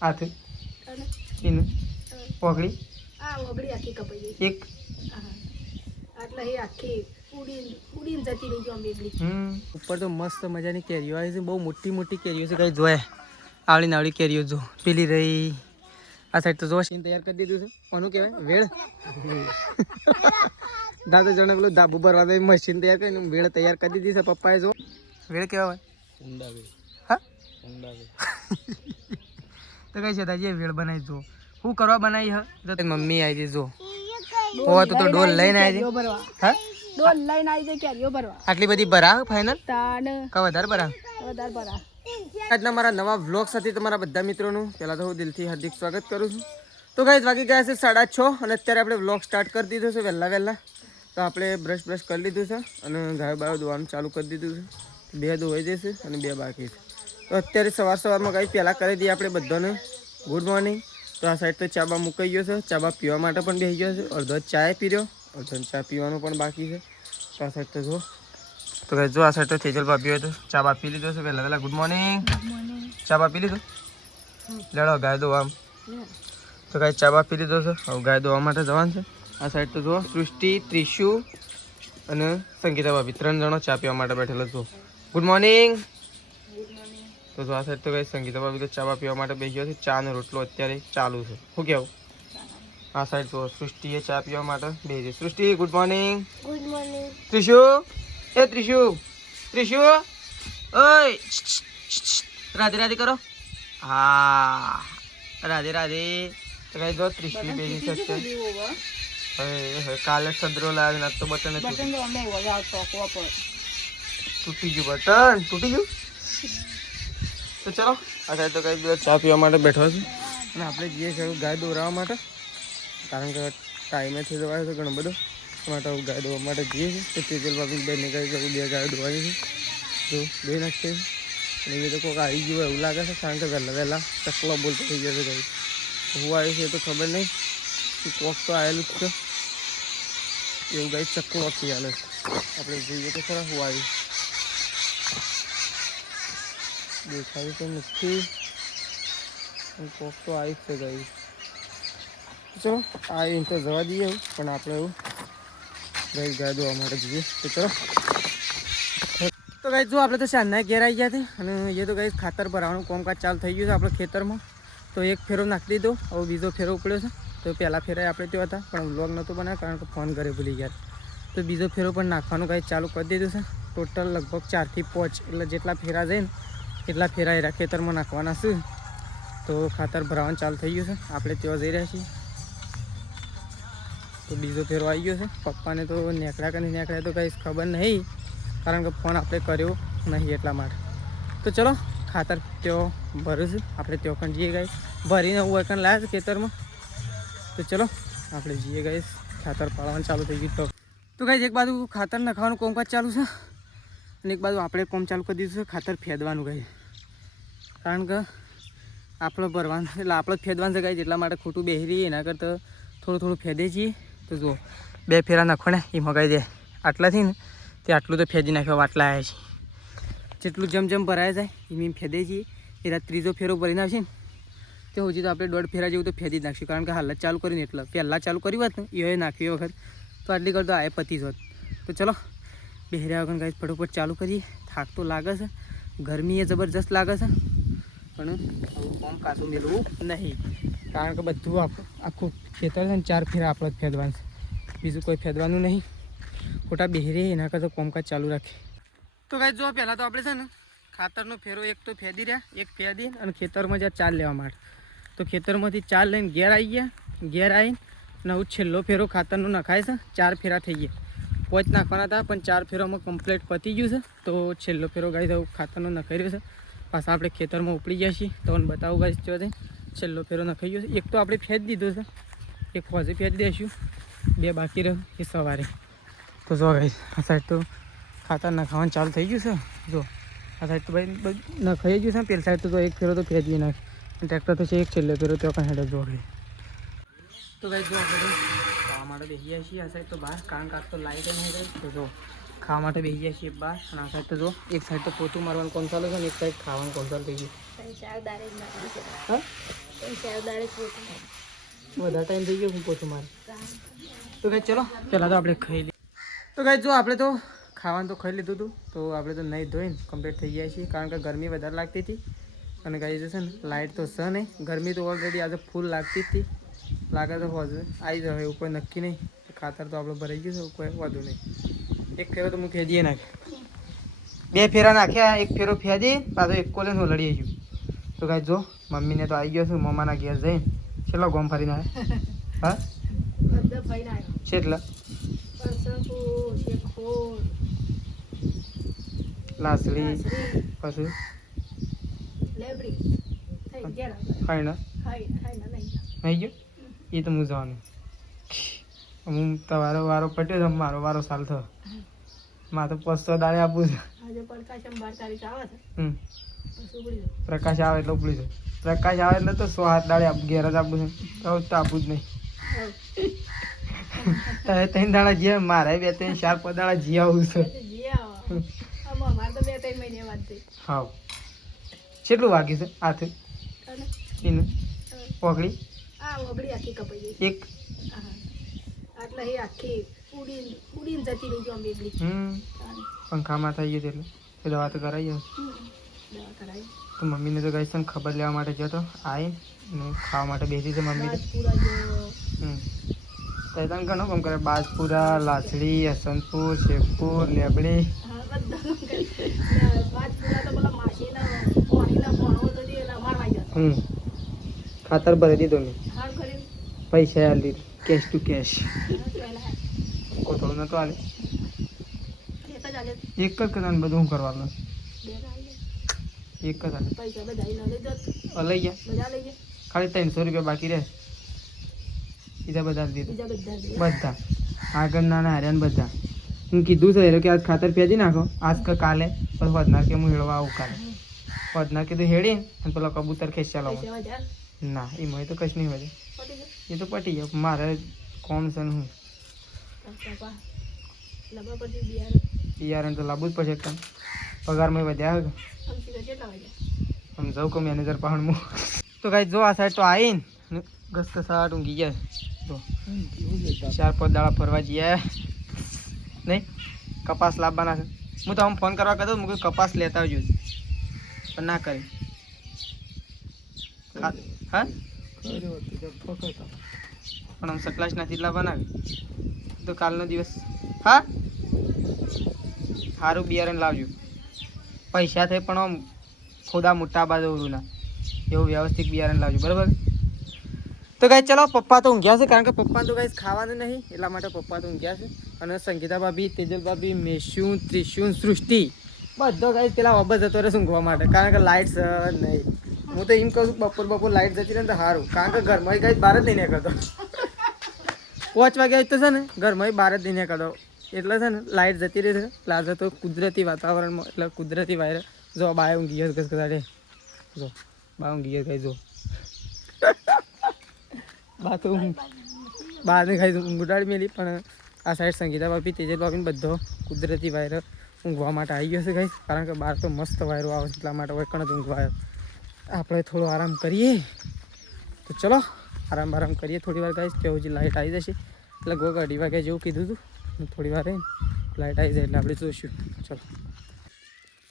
હાથ ઈન ઓગળી ઓગળી આખી કપાઈ ગઈ એક એટલે એ આખી ઉડીને જતી રહી ગયો બેગડી ઉપર તો મસ્ત મજાની કેરીઓ આવી છે બહુ મોટી મોટી કેરીઓ છે કઈ જોયા આવડી નાવડી કેરીઓ જો પેલી રહી આ સાઈડ તો જો સીન તૈયાર કરી દીધું છે કોનું કહેવાય વેળ દાદા જણે પેલું ધાબુ ભરવા દે મશીન તૈયાર કરીને વેળ તૈયાર કરી દીધી છે પપ્પાએ જો વેળ કેવા હોય ઊંડા વેળ હા ઊંડા વેળ તો કઈ છે દાદી વેળ બનાવી જો શું કરવા બનાવી હ તો મમ્મી આવી જો ઓ તો ડોલ લઈને આવી હા ડોલ લઈને આવી જાય કેરીઓ ભરવા આટલી બધી ભરા ફાઇનલ તાણ કા વધારે ભરા વધારે ભરા આજના મારા નવા વ્લોગ સાથે તમારા બધા મિત્રોનું પહેલાં તો હું દિલથી હાર્દિક સ્વાગત કરું છું તો ગાઈસ વાગી ગયા છે 6:30 અને અત્યારે આપણે વ્લોગ સ્ટાર્ટ કરી દીધો છે વહેલા તો આપણે બ્રશ કરી લીધું છે અને ગાયો બાયો ધોવાનું ચાલુ કરી દીધું છે 2 ધોવાઈ જશે અને 2 બાકી છે તો અત્યારે સવારમાં ગાઈસ પહેલાં કરી દઈએ આપણે બધાને ગુડ મોર્નિંગ તો આ સાઈડ તો ચાબા મુકાઈ ગયો છે ચાબા પીવા માટે પણ બેસી ગયો છે અડધો ચાય પી રહ્યો અડધો ચા પીવાનું પણ બાકી છે તો આ સાઈડ તો જો તો ગાઈસ જો આ સાઈડ તો તેજલ ભાભી હોય તો ચાબા પી લીધો છે વહેલા ગુડ મોર્નિંગ ચાબા પી લીધો લેડો ગાય દો આમ તો ગાય ચાબા પી લીધો છે હવે ગાય દોવા માટે જવાનું છે આ સાઈડ તો જો સૃષ્ટિ ત્રિશુ અને સંગીતા ભાભી 3 જણો ચા પીવા માટે બેઠેલા છો ગુડ મોર્નિંગ તો જો આ સાઈડ તો ગાય સંગીતા ભાભી તો ચાબા પીવા માટે બેસી ગયો છે ચા નો રોટલો અત્યારે ચાલુ છે શું કેવું આ સાઈડ તો સૃષ્ટિએ ચા પીવા માટે બેસી સૃષ્ટિ ગુડ મોર્નિંગ ત્રિશુ એ ત્રિશુ ઓય રાધે રાધે કરો હા રાધે રાધે તો ત્રિશુ બેસી શકશે કાલે સદરો લાવે ના તો બટન તૂટી ગયું બટન તૂટી ગયું તો ચલો આ સાઈડ તો કઈ દિવસ ચા પીવા માટે બેઠો છે અને આપણે જઈએ છીએ ગાય દોરાવવા માટે કારણ કે ટાઈમે થઈ જવાય છે ઘણો બધો માટે ગાય દોવા માટે જઈએ છીએ તો તેજલ ભાભી બેને કહી શકું 2 ગાયો દોવાની છે તો 2 નાખશે અને એ તો કોઈક આવી ગયું એવું લાગે છે કારણ કે વહેલા ચકલો બોલતો થઈ જશે ગાય હું આવ્યું છે એ તો ખબર નહીં કોક તો આવેલું જ છે એવું ગાય ચકલો થી હાલે આપણે જોઈએ તો ખરા હું આવ્યું દેખાયું તો નથી કોક તો આવી જ છે ગાય ચલો આવી તો જવા દઈએ પણ આપણે એવું ગાય દોવા માટે જઈએ તો ચલો તો ગાય જો આપણે તો સાંજના ઘેર આવી ગયા હતા અને એ તો ગાય ખાતર ભરાવાનું કામકાજ ચાલુ થઈ ગયું છે આપણે ખેતરમાં તો એક ફેરો નાખી દીધો હવે બીજો ફેરો ઉપડ્યો છે તો પહેલાં ફેરાય આપણે ત્યાં હતા પણ વ્લોગ નહોતો બનાવ્યો કારણ કે ફોન ઘરે ભૂલી ગયા તો બીજો ફેરો પણ નાખવાનું કાંઈ ચાલુ કરી દીધું છે ટોટલ લગભગ 4 થી 5 એટલે જેટલા ફેરા જાય ને એટલા ફેરા એરા ખેતરમાં નાખવાના છે તો ખાતર ભરાવાનું ચાલુ થઈ ગયું છે આપણે ત્યાં જઈ રહ્યા છીએ તો બીજો ફેરો આવી ગયો છે પપ્પાને તો નેકળ્યા કે નહીં નેકળ્યા તો કંઈ ખબર નહીં કારણ કે ફોન આપણે કર્યો નહીં એટલા માટે તો ચલો ખાતર ત્યાં ભરું છું આપણે ત્યાં પણ જઈએ ગાઈસ ભરીને હું એકન લાવ્યા છે ખેતરમાં તો ચલો આપણે જઈએ ગાઈસ ખાતર પાડવાનું ચાલુ થઈ ગયું તો ગાઈસ એક બાજુ ખાતર નાખવાનું કામકાજ ચાલુ છે અને એક બાજુ આપણે કામ ચાલુ કરી દીધું છે ખાતર ફેદવાનું ગાઈસ કારણ કે આપણે ભરવાનું એટલે આપણે ફેદવાનું છે ગાઈસ એટલા માટે ખોટું બેસી રહીએ એના કરતાં થોડું ફેદે છીએ તો જુઓ 2 ફેરા નાખો ને એ મગાઈ જાય આટલાથી ને તે આટલું તો ફેદી નાખ્યો આટલા આવ્યા છે જેટલું જેમ ભરાય જાય એમ ફેદે છીએ એના ત્રીજો ફેરો ભરીને આવશે ને તો હજી તો આપણે 1.5 ફેરા જેવું તો ફેદી જ નાખશું કારણ કે હાલ જ ચાલુ કરીને એટલે પહેલાં ચાલુ કર્યું હોત ને એ નાખ્યું એ વખત તો આટલી કરતો આ પતી જ હોત તો ચલો બેહર્યા વગર ગાઈસ ફટોફટ ચાલુ કરીએ થાક તો લાગે છે ગરમી એ જબરજસ્ત લાગે છે પણ કામ કાચું મેળવું નહીં કારણ કે બધું આખું ખેતર છે ને 4 ફેરા આપણે જ ફેદવાનું છે બીજું કોઈ ફેદવાનું નહીં ખોટા બેહરે એના કરતાં કામકાજ ચાલુ રાખે તો ગાઈસ જો પહેલાં તો આપણે છે ને ખાતરનો ફેરો એક તો ફેદી રહ્યા એક ફેદી અને ખેતરમાં જ્યાં 4 લેવા માટે તો ખેતરમાંથી 4 લઈને ઘેર આવી ગયા ઘેર આવીને નવો છેલ્લો ફેરો ખાતરનો નખાય છે 4 ફેરા થઈ ગયા 5 નાખવાના હતા પણ 4 ફેરોમાં કમ્પ્લીટ પતી ગયું છે તો છેલ્લો ફેરો ગાઈસ ખાતરનો નખાઈ રહ્યો છે પાછા આપણે ખેતરમાં ઉપડી ગયા છીએ તો બતાવું ગાઈસ જો છેલ્લો ફેરો નખાઈ ગયો છે એક તો આપણે ફેદી દીધો છે એક ફોજે ફેદી દઈશું 2 બાકી રહ્યો એ સવારે તો જો ગાઈસ આ સાઈડ તો ખાતર નખાવાનું ચાલુ થઈ ગયું છે જો આ સાઈડ તો ભાઈ નખાઈ ગયું છે પેલી સાઈડ તો એક ફેરો તો ફેદી નાખ ટ્રેક્ટર તો છે એક છેલ્લો ફેરો તો પણ હેડે જોડે તો ગાઈસ જો આપણે ખાવા માટે બેસી ગયા છીએ આ સાઈડ તો બહાર કારણ કે આજ તો લાઈટ નહીં ગઈ તો જો ખાવા માટે બેસી ગયા છીએ બહાર અને આ સાઈડ તો જો એક સાઈડ તો પોતું મારવાનું કોણ ચાલુ છે ને એક સાઈડ ખાવાનું કોણ ચાલુ થઈ ગયું હા દાડે પોતું વધારે ટાઈમ થઈ ગયો હું પોતું મારે તો કાંઈ ચલો પહેલાં તો આપણે ખાઈ લઈએ તો કાંઈ જો આપણે તો ખાવાનું તો ખાઈ લીધું હતું તો આપણે તો નહીં ધોઈને કમ્પ્લીટ થઈ ગયા છીએ કારણ કે ગરમી વધારે લાગતી હતી અને કાંઈ જશે ને લાઇટ તો છે નહીં ગરમી તો ઓલરેડી આજે ફૂલ લાગતી જ હતી લાગે તો હોજે આવી જાય એવું કોઈ નક્કી નહીં ખાતર તો આપણે ભરાઈ ગયું છે કોઈ વધુ નહીં એક ફેરો તો હું ખેદીએ નાખ 2 ફેરા નાખ્યા એક ફેરો ફેદી પાછો એક કોલેજ હું લડી ગયું તો કાંઈ જો મમ્મીને તો આવી ગયો છું મમ્માના ઘેર જઈને છેલ્લો ગોમ ફરીને આવ્યા હા બધા ફઈને આવ્યો છેટલા પરસપુર શેખોર લાસડી પછી લેબડી થઈ ગયા ફાઈનલ હાઈ નહીં નહીં ગયો એ તો હું જવાનું હું તમારો વારો પટ્યો છે મારો વારો સાલ થયો મારે તો 500 દાડે આપવું છે આજે પ્રકાશમ 12 તારીખ આવે છે હમ પછી ઉગડી જાય પ્રકાશ આવે એટલે ઉપડી જાય પ્રકાશ આવે એટલે તો 100 હાથ દાડે ઘેર જ આપવું છે તો આપવું જ નહીં તારે 3 દાડા જીયા મારે 2 3 4 5 દાડા જી આવું છે જી આવો અમાર તો 2-3 મહિને વાત થઈ હા કેટલું વાગ્યું છે હાથે અને એને પગડી આ ઓગળી આખી કપાઈ ગઈ એક આટલે એ આખી ઉડીને જતી રહી જો બેગડી પંખામાં થઈ ગયું એટલે એ દવા તો કરાવી હશે દવા કરાવી તો મમ્મીને તો ગઈ છે ને ખબર લેવા માટે જતો આવી ને ખાવા માટે બેસી છે મમ્મી પૂરા જો તો તને ઘણો કામ કરે બાજપુરા લાસડી હસનપુર શેખપુર લેબડી હા બધા પાંચ પૂરા તો પેલા માસીના પાણીના ભણો તો જે મારવાઈ જતો ખાતર ભરી દીધો મેં હાર કરીને પૈસા આલી દીધું કેશ ટુ કેશ પહેલા કોથળો નતો આલે એક જ આલે એક જ કદાચ બધું શું કરવાનું બે આલે એક જ આલે પૈસા બધા લઈ જત લઈ ગયા બધા લઈ ગયા ખાલી 300 રૂપિયા બાકી રહે બીજા બધા દીધું બીજા બધા લઈ બધા આગળના ને હાર્યા બધા હું કીધું છે એટલે કે આજ ખાતર ફેંદી નાખો આજ કે કાલે પણ વધનાર કે હું હેળવા આવું કાલે વધનાર કીધું હેડી અને પેલો કબૂતર ખેંચ્યા લાવું પૈસા વધાર ના એમાં તો કશ નહીં વધે પટી ગયો એ તો પટી ગયો મારે કોમ છે ને હું પાપા લબા પછી બિયાર બિયારણ તો લાવવું જ પડશે એકદમ પગારમાં વધ્યા હોય સમજી ગયો કેટલા વાગ્યા આમ જાઉં કે મેનેજર પાહણ હું તો કાંઈ જો આ સાઈડ તો આવીને ગસ્ત સાટ ઊંઘી ગયા તો 4-5 દાડા ફરવા જઈએ નહીં કપાસ લાવવાના છે હું તો આમ ફોન કરવા કહેતો હું કપાસ લેતા આવજો પણ ના કરી હા પણ આમ સટલાસ નથી લાવવાના તો કાલનો દિવસ હા સારું બિયારણ લાવજો પૈસા થાય પણ આમ ખોદા મોટા બાજુના એવું વ્યવસ્થિત બિયારણ લાવજો બરાબર તો કાંઈ ચલો પપ્પા તો ઊંઘ્યા છે કારણ કે પપ્પાને તો કાંઈ ખાવાનું નહીં એટલા માટે પપ્પા તો ઊંઘ્યા છે અને સંગીતા ભાભી તેજલ ભાભી મેશું ત્રિશુન સૃષ્ટિ બધો કાંઈ પેલા વાબસ જતો રહે ઊંઘવા માટે કારણ કે લાઇટ નહીં હું તો એમ કહું છું બપોર લાઇટ જતી રહે ને તો સારું કારણ કે ઘરમાં કાંઈ બહાર જ નહીં નીકળતો 5 વાગ્યા તો છે ને ઘરમાં બહાર જ નહીં નીકળતો એટલે છે ને લાઇટ જતી રહે છે લાગે તો કુદરતી વાતાવરણમાં એટલે કુદરતી વાયર જો બાય ઊંઘી ગયો ઘસઘસાડે જો બા ઊંઘી ગયો કાંઈ જો બા તો બહારને ખાઈ ઊંઘાડી મેલી પણ આ સાઈડ સંગીતા ભાભી તેજલ ભાભીને બધો કુદરતી વાયર ઊંઘવા માટે આવી ગયો છે ગાઈસ કારણ કે બહાર તો મસ્ત વાયરો આવે છે એટલા માટે હોય કણ જ ઊંઘવા આવ્યો આપણે થોડો આરામ કરીએ તો ચલો આરામ કરીએ થોડી વાર ગાઈસ ત્યાં હજી લાઇટ આવી જશે એટલે 2:30 વાગે જેવું કીધું હતું થોડી વાર રહીને લાઇટ આવી જાય એટલે આપણે જોઈશું ચલો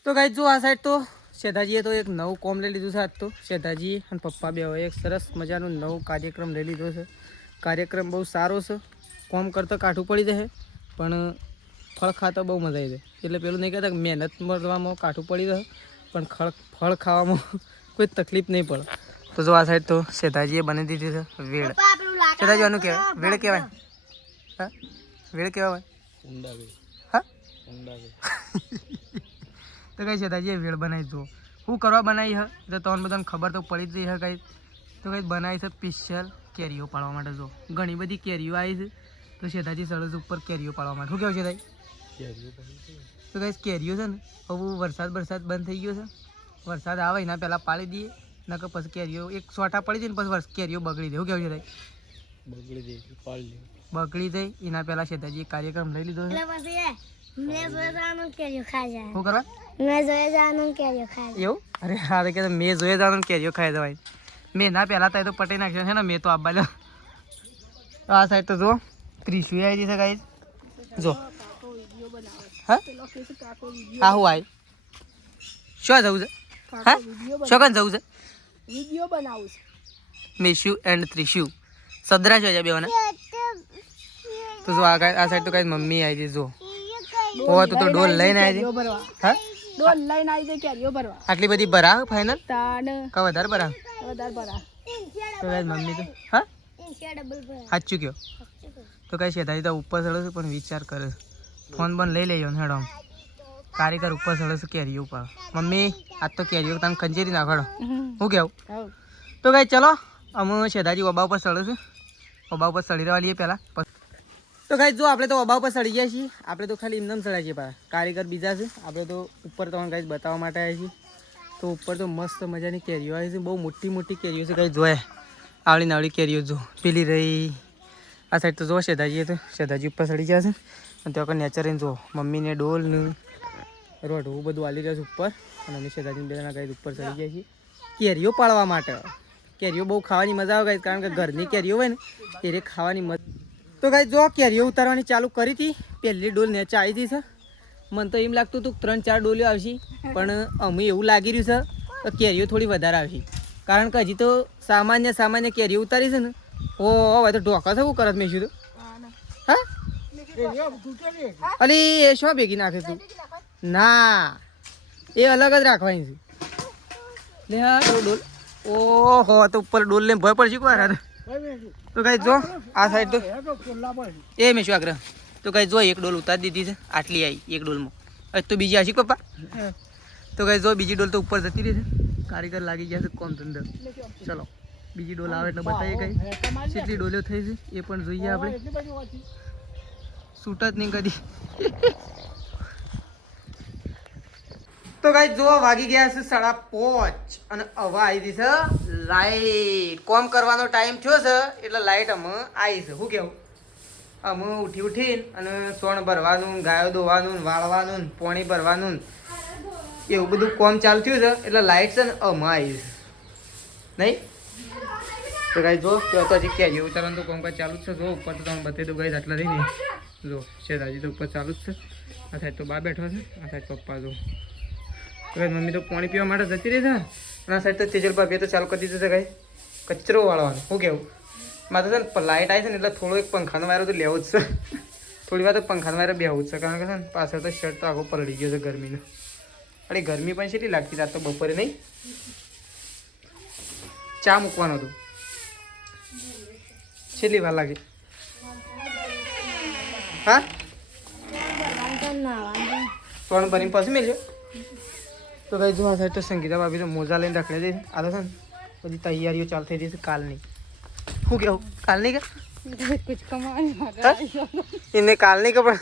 તો ગાઈસ જો આ સાઈડ તો શેઠાજીએ તો એક નવું કોમ લઈ લીધું છે આજ તો શેઠાજી અને પપ્પા બે એક સરસ મજાનું નવું કાર્યક્રમ લઈ લીધો છે કાર્યક્રમ બહુ સારો છે કોમ કરતાં કાઠું પડી જશે પણ ફળ ખાતા બહુ મજા આવી જાય એટલે પેલું નહીં કહેતા મહેનત કરવામાં કાઠું પડી જશે પણ ફળ ખાવામાં કોઈ તકલીફ નહીં પડે તો જો આ સાઈડ તો શેઠાજીએ બની દીધી છે વેળ શેઠાજી આનું કહેવાય વેળ કહેવાય હા વેળ કહેવાય હા તો કઈ શેઠાજીએ વેળ બનાવી જુઓ શું કરવા બનાવી છે તો તમને બધાને ખબર તો પડી જ રહી છે કંઈ તો કંઈ બનાવી છે સ્પેશિયલ કેરીઓ પાડવા માટે જો ઘણી બધી કેરીઓ આવી છે તો શેઠાજી સરસ ઉપર કેરીઓ પાડવા માટે શું કહેવું શેઠાજી તો કઈ કેરીઓ છે ને હવે વરસાદ બંધ થઈ ગયો છે વરસાદ આવે એના પહેલાં પાડી દઈએ નકર પછી કેરીઓ એક સોટા પડી જાય ને પછી કેરીઓ બગડી દે શું કહેવું શેઠાજી બગડી જાય એના પહેલાં શેઠાજી એક કાર્યક્રમ લઈ લીધો છે શું કરવા એવું અરે હા કે મેં જોયે જવાનું કેરીઓ ખાઈ જવાય મેં ના પહેલાં તો એ તો પટી નાખ્યો છે ને મેં તો આબા લ્યો આ સાઈડ તો જો ત્રીસું આવી જશે ગાઈસ જો કાકો વિડીયો બનાવે હા પેલો કે છે કાકો હા હું આવી શું જવું છે હા શું કાન જવું છે વિડીયો બનાવું છે મેશ્યુ એન્ડ ત્રિશ્યુ સદરા છે બેવાના તો જો આ સાઈડ તો કઈ મમ્મી આવી છે જો ઓ તો ડોલ લઈને આવી છે હા ડોલ લઈને આવી જાય કેરીઓ ભરવા આટલી બધી ભરા ફાઇનલ તાન કા વધારે ભરા વધારે ભરા તો કઈ મમ્મી તો હા સાચું કયો તો કઈ શેતાજી તો ઉપર ચડે છે પણ વિચાર કરે છે ફોન બંધ લઈ લેજો ને હેડો કારીગર ઉપર ચડે છે કેરીઓ ઉપર મમ્મી આજ તો કેરીઓ તમે ખંજેરી નાખો હું કેવું તો કઈ ચલો અમે શેતાજી ઓબા ઉપર ચડે છે ઓબા ઉપર ચડી રહેવા લઈએ પહેલાં તો કઈ જો આપણે તો ઓબા ઉપર ચડી ગયા છીએ આપણે તો ખાલી એમને ચડ્યા છીએ પાછા કારીગર બીજા છે આપણે તો ઉપર તમને કઈ બતાવવા માટે આવ્યા છીએ તો ઉપર તો મસ્ત મજાની કેરીઓ આવી છે બહુ મોટી મોટી કેરીઓ છે કઈ જોયા આવડી નાવડી કેરીઓ જો પેલી રહી આ સાઈડ તો જો શેતાજી તો શેતાજી ઉપર ચડી ગયા છે અને ત્યાં નેચર જો મમ્મીને ડોલનું રોઢવું બધું વાલી રહ્યા છે ઉપર અને અમે શેતાજીને બેના કઈ ઉપર ચડી ગયા છીએ કેરીઓ પાળવા માટે કેરીઓ બહુ ખાવાની મજા આવે કારણ કે ઘરની કેરીઓ હોય ને એ ખાવાની મજા તો કઈ જો કેરીઓ ઉતારવાની ચાલુ કરી હતી પહેલી ડોલ નેચે આવી હતી સર મને તો એમ લાગતું હતું 3-4 ડોલીઓ આવશે પણ અમે એવું લાગી રહ્યું છે કે કેરીઓ થોડી વધારે આવશે કારણ કે હજી તો સામાન્ય કેરીઓ ઉતારી છે ને ઓ હવે તો ઢોકા થવું કરત મેં શું હા અલી એ શું ભેગી નાખે તું ના એ અલગ જ રાખવાની છે લે હા ડોલ ઓહો તો ઉપર ડોલ લઈને ભય પડશે કોઈ તો કઈ જો આ સાઈડ તો એ મેં શું આગ્રહ તો કઈ જો એક ડોલ ઉતારી દીધી છે આટલી આવી એક ડોલમાં હવે તો બીજી આવશે પપ્પા તો કઈ જો બીજી ડોલ તો ઉપર જતી રહી છે કારીગર લાગી ગયા છે કોમ ધંધો ચલો બીજી ડોલ આવે એટલે બતાવીએ કઈ કેટલી ડોલીઓ થઈ છે એ પણ જોઈએ આપણે છૂટ જ નહીં કરી તો કઈ જો વાગી ગયા છે 5:30 અને હવે આવી છે લાઈટ કોમ કરવાનો ટાઈમ થયો છે એટલે લાઈટ અમે આવી છે શું કેવું અમે ઉઠીને અને સોણ ભરવાનું ગાયો દોવાનું વાળવાનું પાણી ભરવાનું એવું બધું કોમ ચાલુ થયું છે એટલે લાઈટ છે ને અમે આવી છે નહીં તો કઈ જો ત્યાં તો હજી કેરીઓ ઉતારવાનું તો કોમકાજ ચાલુ જ છે જો ઉપર તો તમે બતાવી દો કઈ આટલા રહી ને જો શેતાજી તો ઉપર ચાલુ જ છે આ સાઈડ તો બા બેઠો છે આ સાઈડ પપ્પા જો મમ્મી તો પાણી પીવા માટે જતી રહી છે અને આ સાઈડ તો તેજલ ભાભીએ તો ચાલુ કરી દીધું છે કઈ કચરો વાળવાનો શું કેવું મારે છે ને લાઇટ આવી છે ને એટલે થોડો એક પંખાનો વાયરો તો લેવો જ છે થોડી વાર તો પંખાનો વાયરો બેવું જ છે કારણ કે છે ને પાછળ તો શર્ટ તો આખો પલળી ગયો છે ગરમીનો અરે ગરમી પણ કેટલી લાગતી રાત તો બપોરે નહીં ચા મૂકવાનો હતો કેટલી વાર લાગી હા સોન ભરીને પછી મેળજો તો કઈ જો આ સાઈડ તો સંગીતા ભાભી તો મોજા લઈને રાખી દે આ તો છે ને બધી તૈયારીઓ ચાલુ થઈ જશે કાલની શું કેવું કાલની કે એને કાલની કે પણ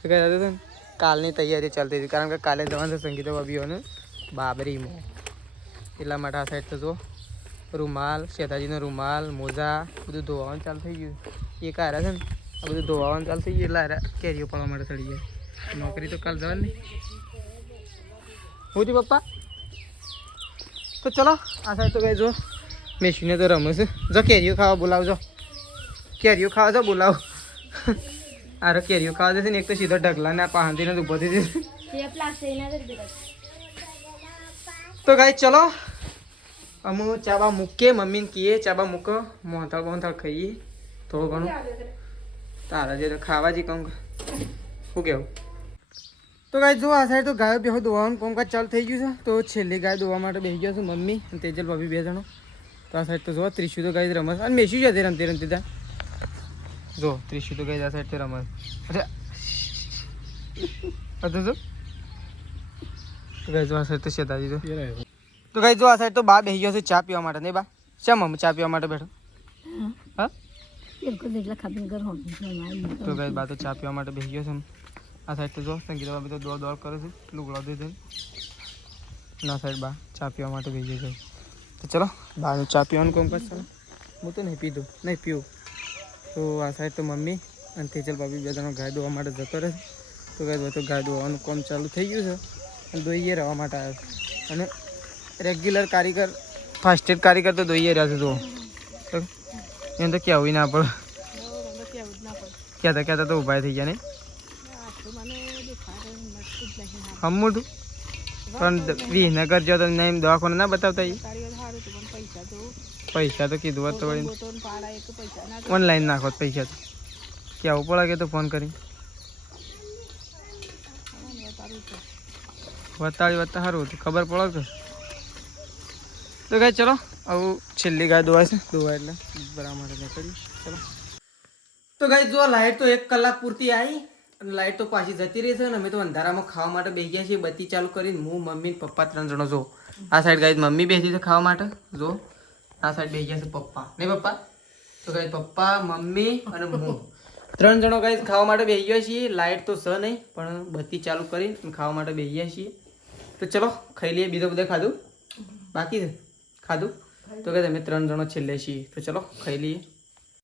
કહે છે ને કાલની તૈયારી ચાલતી હતી કારણ કે કાલે જવાનું છે સંગીતા ભાભીઓને બાબરીમાં એટલા માટે આ સાઈડ તો જો રૂમાલ શેતાજીનો રૂમાલ મોજા બધું ધોવાનું ચાલુ થઈ ગયું એ કારા છે ને આ બધું ધોવાનું ચાલુ થઈ ગયું એટલે કેરીઓ પડવા માટે ચડી જાય નોકરી તો કાલ જવાનું નહીં હું થયું પપ્પા તો ચલો આ સાઈડ તો કઈ જો મેશીને તો રમે છે જો કેરીઓ ખાવા બોલાવજો કેરીઓ ખાવા જો બોલાવો અરે કેરીઓ ખાવા જશે ને એક તો સીધો ઢગલા ને પાહંતીને તો ઉભો થઈ જશે તો ગાઈ ચલો અમુ ચાબા મૂકીએ મમ્મીને કહીએ ચાબા મૂકો મોહનથાળ ખાઈએ થોડું ઘણું તારા જે ખાવા જ કહું શું કેવું તો ગાય જો આ સાઈડ તો ગાયો બેહો દોવાનું કામકાજ ચાલુ થઈ ગયું છે તો છેલ્લી ગાય દોવા માટે બેસી ગયો છું મમ્મી અને તેજલ ભાભી 2 જણો તો આ સાઈડ તો જો ત્રિશુ તો ગાય રમત અને મેસી જતી રમતી ત્યાં જો ત્રિશુ તો ગાય આ સાઈડ રમત અરે તો ગાય જો આ સાઈડ તો શેતાજી તો ગાય જો આ સાઈડ તો બા બેસી ગયો છે ચા પીવા માટે નહીં બા શા મમ્મી ચા પીવા માટે બેઠો હા તો ગાય બા તો ચા પીવા માટે બેસી ગયો છે આ સાઈડ તો જો સંગીતા ભાભી તો દોડ કરે છે લુગડા દે ના સાઈડ બા ચા પીવા માટે બેસી ગયો તો ચલો બહારનું ચા પીવાનું કામ કરશે હું તો નહીં પીધું નહીં પીવું તો આ સાઈડ તો મમ્મી અને તેજલ ભાભી 2 જણો ગાય દોવા માટે જતો રહે તો ગાય તો ગાય દોવાનું કામ ચાલુ થઈ ગયું છે અને દોઈએ રહેવા માટે આવ્યો અને રેગ્યુલર કારીગર ફાસ્ટ એડ કારીગર તો દોઈએ રહ્યા છે તો એમ તો કહેવું ના પડે મને કેવું જ ના પડે કહેતા કહેતા તો ઊભા થઈ ગયા ને આટલું મને દુખાય નડતું જ નહીં હમું પણ વિનગર જો તો નહીં દવાખાને ના બતાવતા એ તારી સારું તું પણ પૈસા તો પૈસા તો કીધું હોત તો ગોતોન પાડા એક પૈસા ના ઓનલાઈન નાખો પૈસા તો કેવું પડે કે તો ફોન કરી તારું છે વતાળી વત્તા સારું હતું ખબર પડે કે તો ગાય ચલો આવું છેલ્લી ગાય દોવાય છે દોવાય એટલે બરાબર માટે નીકળી ચલો તો ગાય જો લાઇટ તો 1 કલાક પૂરતી આવી અને લાઇટ તો પાછી જતી રહી છે અને અમે તો અંધારામાં ખાવા માટે બેસી ગયા છીએ બત્તી ચાલુ કરીને હું મમ્મી ને પપ્પા 3 જણો જો આ સાઈડ ગાય મમ્મી બેસી છે ખાવા માટે જો આ સાઈડ બેસી ગયા છે પપ્પા નહીં પપ્પા તો ગાય પપ્પા મમ્મી અને હું 3 જણો ગાય ખાવા માટે બેસી ગયા છીએ લાઇટ તો છે નહીં પણ બત્તી ચાલુ કરીને ખાવા માટે બેસી ગયા છીએ તો ચલો ખાઈ લઈએ બીજું બધું ખાધું બાકી છે ખાધું તો કે તમે 3 જણો છેલ્લે છીએ તો ચલો ખાઈ લઈએ